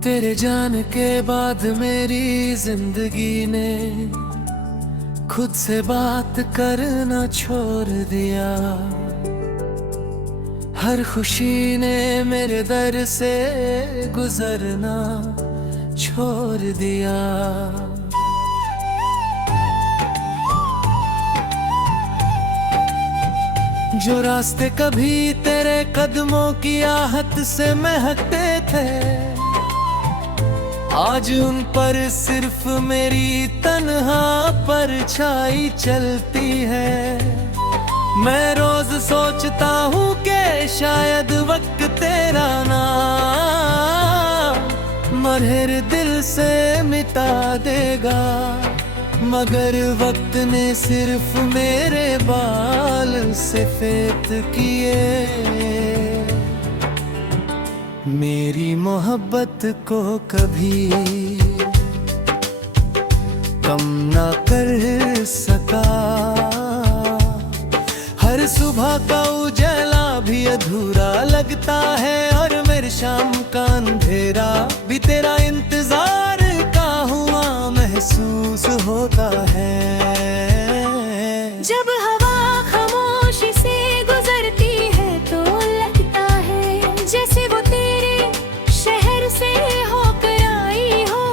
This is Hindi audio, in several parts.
तेरे जाने के बाद मेरी जिंदगी ने खुद से बात करना छोड़ दिया। हर खुशी ने मेरे दर से गुजरना छोड़ दिया। जो रास्ते कभी तेरे कदमों की आहट से महकते थे, आज उन पर सिर्फ मेरी तन्हा परछाई चलती है। मैं रोज सोचता हूँ कि शायद वक्त तेरा नाम मरहर दिल से मिटा देगा, मगर वक्त ने सिर्फ मेरे बाल सफेद किए। मेरी मोहब्बत को कभी कम ना कर सका। हर सुबह का उजाला भी अधूरा लगता है और मेरी शाम का अंधेरा भी तेरा इंतजार का हुआ महसूस होता है। जब हवा खामोशी से गुजरती है तो लगता है जैसे वो तेरे शहर से होकर आई हो।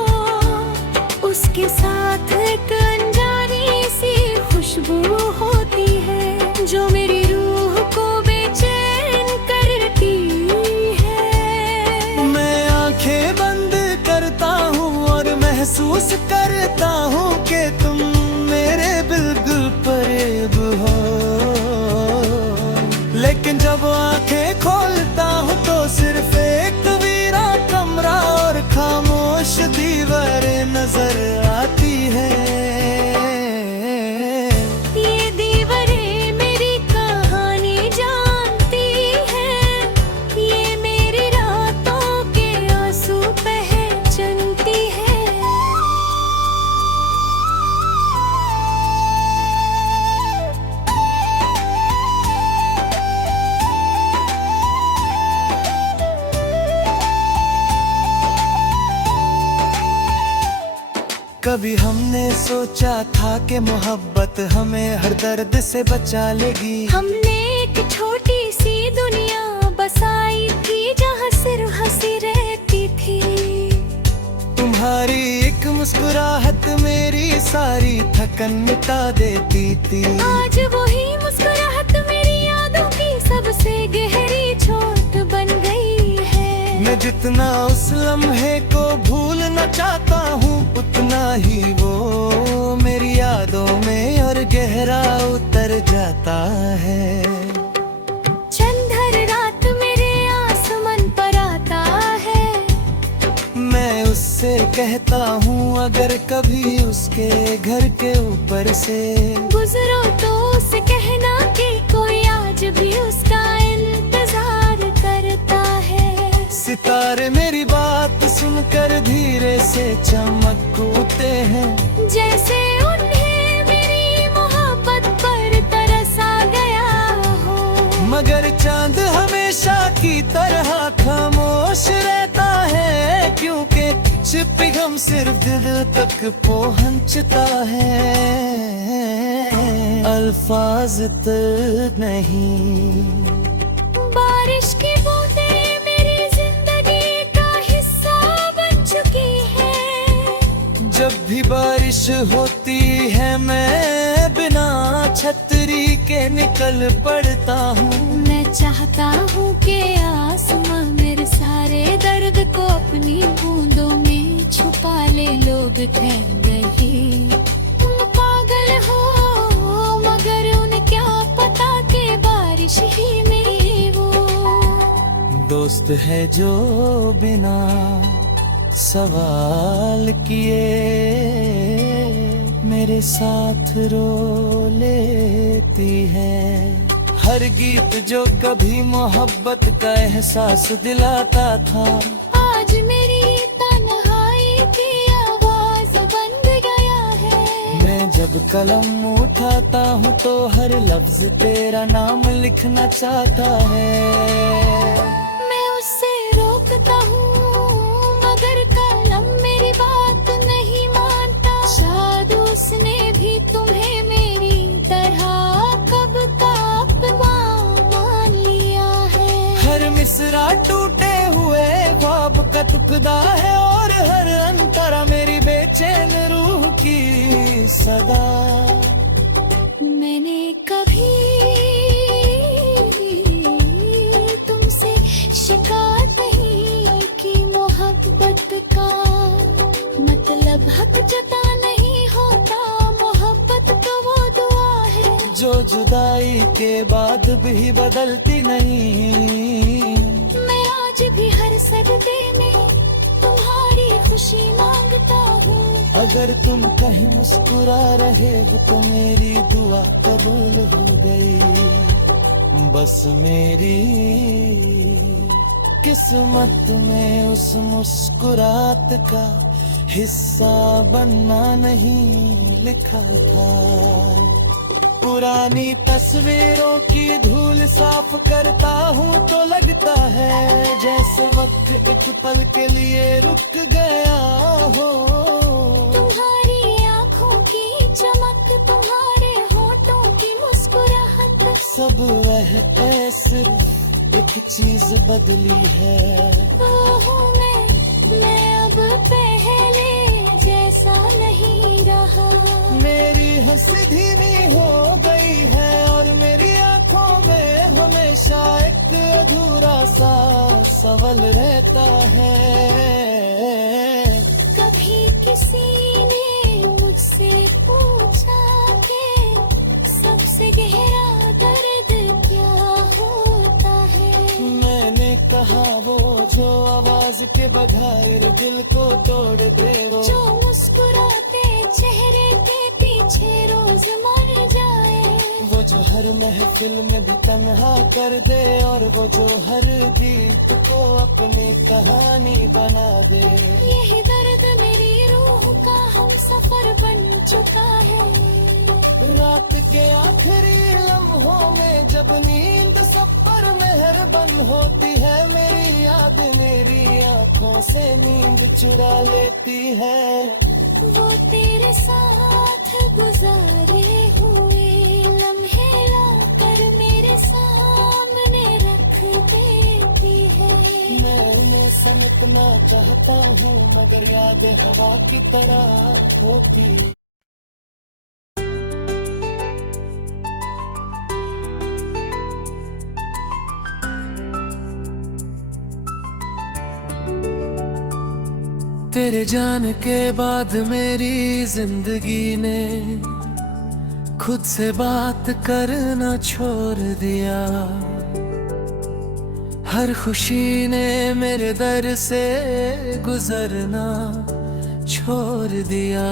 उसके साथ एक अनजानी सी खुशबू होती है जो मेरी रूह को बेचैन करती है। मैं आंखें बंद करता हूँ और महसूस करता हूँ कि तुम मेरे बिल्कुल करीब हो, लेकिन जब आंखें खोलता हूँ तो सिर्फ एक वीरा कमरा और खामोश दीवारें नजर आती है। ये दीवारें मेरी कहानी जानती है, ये मेरी रातों के आंसू पहचानती है। कभी हमने सोचा था कि मोहब्बत हमें हर दर्द से बचा लेगी। हमने एक छोटी सी दुनिया बसाई थी जहाँ सिर्फ हंसी रहती थी। तुम्हारी एक मुस्कुराहट मेरी सारी थकन मिटा देती थी। आज वही मुस्कुराहट मेरी यादों की सबसे गहरी चोट बन गई है। मैं जितना उस लम्हे को भूलना चाहता हूँ उतना ही वो मेरी यादों में और गहरा उतर जाता है। चंद हर रात मेरे आसमान पर आता है। मैं उससे कहता हूँ अगर कभी उसके घर के ऊपर से गुजरो तो उसे कहना कि कोई आज भी उसका इंतजार करता है। सितारे मेरी बात सुनकर धीरे से चमक उठते हैं, जैसे उन्हें मेरी मोहब्बत पर तरस आ गया हो। मगर चांद हमेशा की तरह खामोश रहता है, क्योंकि छिपी गम सिर्फ दिल तक पहुंचता है, अल्फाज तक नहीं। बारिश की बूंदें मेरी जिंदगी का हिस्सा बन चुकी है। जब भी बारिश होती है मैं बिना छतरी के निकल पड़ता हूँ। मैं चाहता हूँ कि आसमां मेरे सारे दर्द को अपनी बूंदों में छुपा ले। लोग कह गए तुम पागल हो, मगर उन्हें क्या पता कि बारिश ही में वो दोस्त है जो बिना सवाल किए मेरे साथ रो लेती है। हर गीत जो कभी मोहब्बत का एहसास दिलाता था, आज मेरी तन्हाई की आवाज बन गया है। मैं जब कलम उठाता हूँ तो हर लफ्ज तेरा नाम लिखना चाहता है। मैं उससे रोकता हूँ मगर टुकदा है और हर अंतरा मेरी बेचैन रूह की सदा। मैंने कभी तुमसे शिकायत नहीं की, मोहब्बत का मतलब हक जता नहीं होता, मोहब्बत तो वो दुआ है जो जुदाई के बाद भी बदलती नहीं। मैं आज भी हर सजदे में तुम्हारी खुशी मांगता हूँ। अगर तुम कहीं मुस्कुरा रहे हो तो मेरी दुआ कबूल हो गई। बस मेरी किस्मत में उस मुस्कुराहट का हिस्सा बनना नहीं लिखा था। पुरानी तस्वीरों की धूल साफ करता हूँ तो लगता है जैसे वक्त एक पल के लिए रुक गया हो। तुम्हारी आँखों की चमक, तुम्हारे होठों की मुस्कुराहट, सब वह सिर्फ एक चीज बदली है। वो हूँ मैं अब पहले जैसा नहीं रहा। मेरी हंसी धीमी हो गई है और मेरी आंखों में हमेशा एक अधूरा सा सवाल रहता है। कभी किसी ने मुझसे पूछा कि सबसे गहरा दर्द क्या होता है। मैंने कहा वो जो आवाज के बगैर दिल को तोड़ दे, जो मुस्कुराते चेहरे के पीछे रोज मर जाए, वो जो हर महफिल में भी तन्हा कर दे और वो जो हर गीत को अपनी कहानी बना दे। यह दर्द मेरी रूह का हम सफर बन चुका है। रात के आखिरी लम्हों में जब नींद सब पर मेहरबान होती है, मेरी याद मेरी आंखों से नींद चुरा लेती है। वो तेरे साथ गुजारे हुए लम्हे लाकर मेरे सामने रख देती है। मैं उन्हें समेटना चाहता हूँ मगर याद हवा की तरह होती। तेरे जाने के बाद मेरी जिंदगी ने खुद से बात करना छोड़ दिया। हर खुशी ने मेरे दर से गुजरना छोड़ दिया।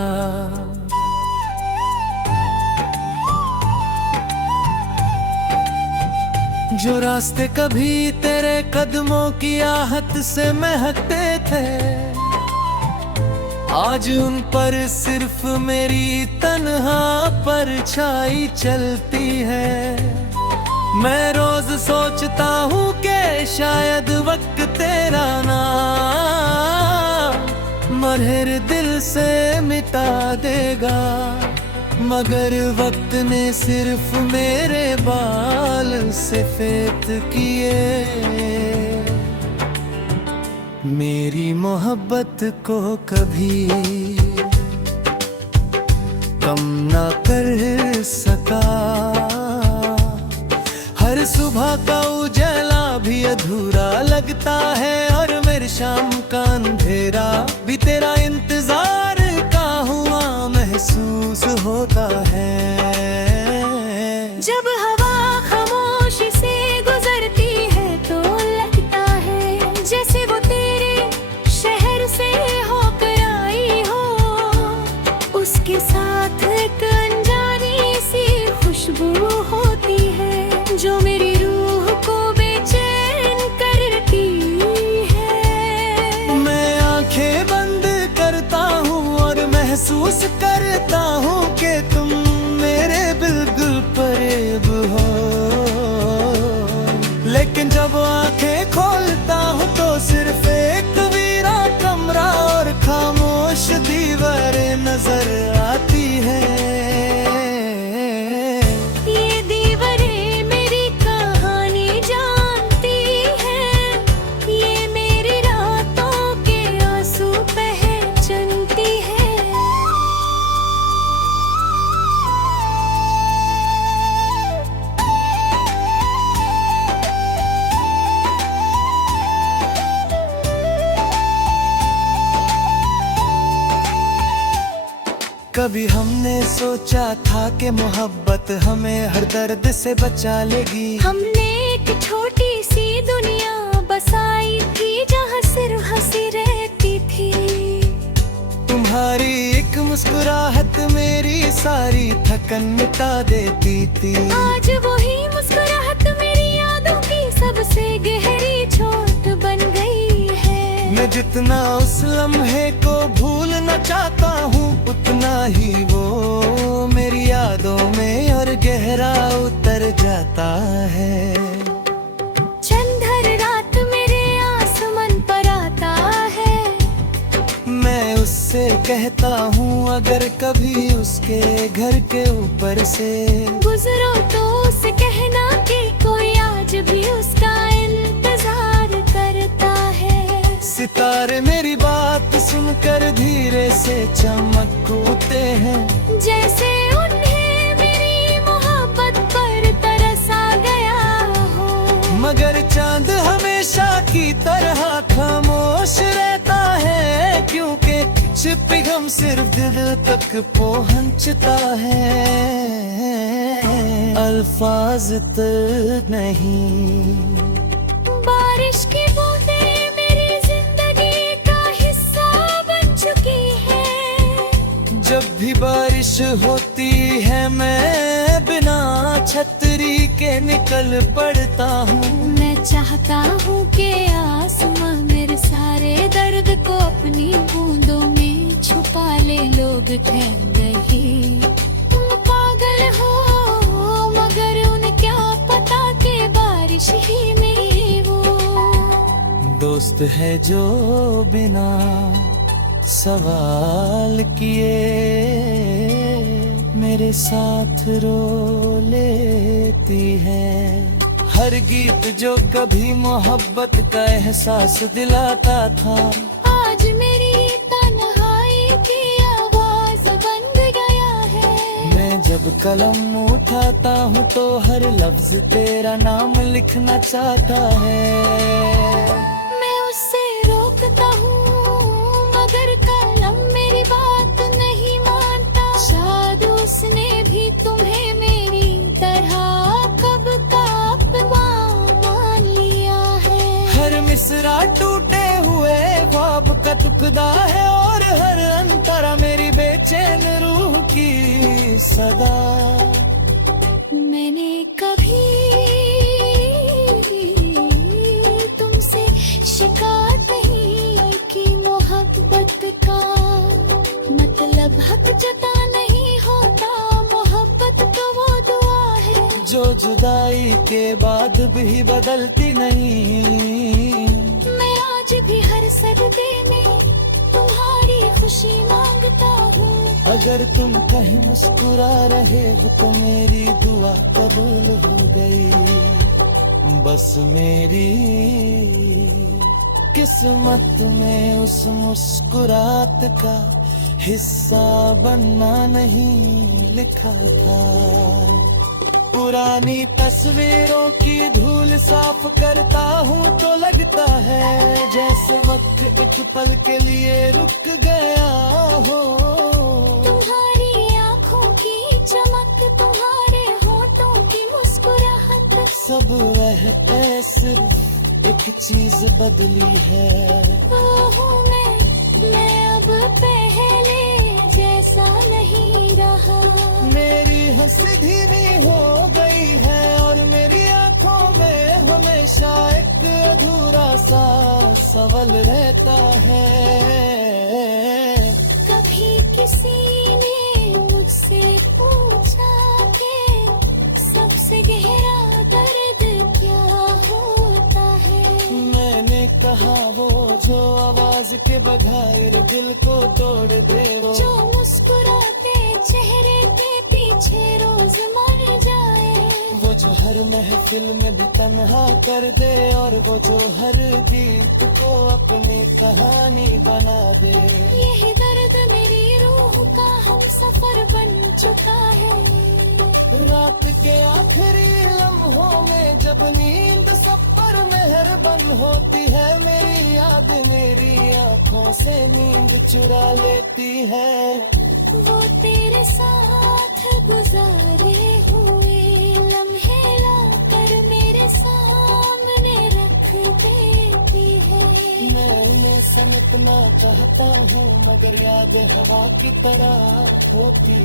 जो रास्ते कभी तेरे कदमों की आहट से महकते थे, आज उन पर सिर्फ मेरी तन्हा परछाई चलती है। मैं रोज सोचता हूँ कि शायद वक्त तेरा नाम मरहर दिल से मिटा देगा, मगर वक्त ने सिर्फ मेरे बाल सफेद किए। मेरी मोहब्बत को कभी कम ना कर सका। हर सुबह का उजाला भी अधूरा लगता है और मेरी शाम का अंधेरा भी तेरा इंतजार का हुआ महसूस होता है। जब हवा खामोशी से गुजरती है तो लगता है जैसे वो तेरे शहर से होकर आई हो। उसके साथ एक अनजानी सी खुशबू होती है जो मेरी रूह को बेचैन करती है। मैं आंखें बंद करता हूँ और महसूस करता हूँ कि तुम मेरे बिल्कुल करीब हो, लेकिन जब आंखें खोलता हूँ तो सिर्फ एक वीरा कमरा और खामोश दीवारें नजर आती है। ये दीवारें मेरी कहानी जानती हैं, ये मेरी रातों के कभी हमने सोचा था कि मोहब्बत हमें हर दर्द से बचा लेगी। हमने एक छोटी सी दुनिया बसाई थी जहाँ सिर्फ हंसी रहती थी। तुम्हारी एक मुस्कुराहट मेरी सारी थकन मिटा देती थी। आज वही मुस्कुराहट मेरी यादों की सबसे गहरी चोट बन गई है। मैं जितना उस लम्हे को भूलना चाहता हूँ उतना ही वो मेरी यादों में और गहरा उतर जाता है। चंद हर रात मेरे आसमान पर आता है। मैं उससे कहता हूँ अगर कभी उसके घर के ऊपर से गुजरो तो उसे कहना कि कोई आज भी उसका इंतजार करता है। सितारे मेरी बात सुनकर धीरे से चमक उठते हैं। जैसे उन्हें मेरी मोहब्बत पर तरस आ गया हो। मगर चांद हमेशा की तरह खामोश रहता है, क्योंकि कुछ पैगाम सिर्फ दिल तक पहुंचता है, अल्फाज तक नहीं। बारिश की बूंदें मेरी जिंदगी का हिस्सा बन चुकी है। जब भी बारिश होती है मैं बिना छतरी के निकल पड़ता हूँ। मैं चाहता हूँ कि आसमां मेरे सारे दर्द को अपनी बूंदों में छुपा ले। लोग कह रहे तुम पागल हो, मगर उन्हें क्या पता कि बारिश ही में वो दोस्त है जो बिना सवाल किए मेरे साथ रो लेती है। हर गीत जो कभी मोहब्बत का एहसास दिलाता था आज मेरी तन्हाई की आवाज बन गया है। मैं जब कलम उठाता हूँ तो हर लफ्ज तेरा नाम लिखना चाहता है। मैं उससे रोकता हूँ मगर कलम मेरी बात नहीं मानता। शायद उसने भी तुम्हें मेरी तरह कब का अपना मान लिया है। हर मिसरा टूटे हुए ख्वाब का टुकड़ा है और हर अंतरा मेरी बेचैन रूह की सदा। मैंने कभी तुमसे शिकायत नहीं की। मोहब्बत का मतलब हक जता नहीं होता। मोहब्बत तो वो दुआ है जो जुदाई के बाद भी बदलती नहीं। मैं आज भी हर सर्दी में तुम्हारी खुशी मांगता हूँ। अगर तुम कहीं मुस्कुरा रहे हो तो मेरी दुआ कबूल हो गई। बस मेरी किस्मत में उस मुस्कुराहट का हिस्सा बनना नहीं लिखा था। पुरानी तस्वीरों की धूल साफ करता हूँ तो लगता है जैसे वक्त एक पल के लिए रुक गया हो। तुम्हारी आँखों की चमक, तुम्हारे होठों की मुस्कुराहट, सब वह सिर्फ एक चीज बदली है। हूँ मैं अब पहले जैसा नहीं रहा। मेरी हंसी धीमी हो गई है और मेरी आंखों में हमेशा एक अधूरा सा सवाल रहता है। कभी किसी ने मुझसे पूछा कि सबसे गहरा दर्द क्या होता है। मैंने कहा वो जो आवाज के बगैर दिल को तोड़ दे वो, जो मुस्कुराते चेहरे के पीछे रोज मर जाए। वो जो हर महफिल में भी तन्हा कर दे और वो जो हर गीत को अपनी कहानी बना दे। यही दर्द मेरी रूह का हम सफर बन चुका है। रात के आखिरी लम्हों में जब नींद सब पर मेहरबान होती है, मेरी याद मेरी आंखों से नींद चुरा लेती है। वो तेरे साथ गुजारे हुए लम्हे लाकर मेरे सामने रख देती है। मैं उन्हें समेटना चाहता हूँ मगर याद हवा की तरह होती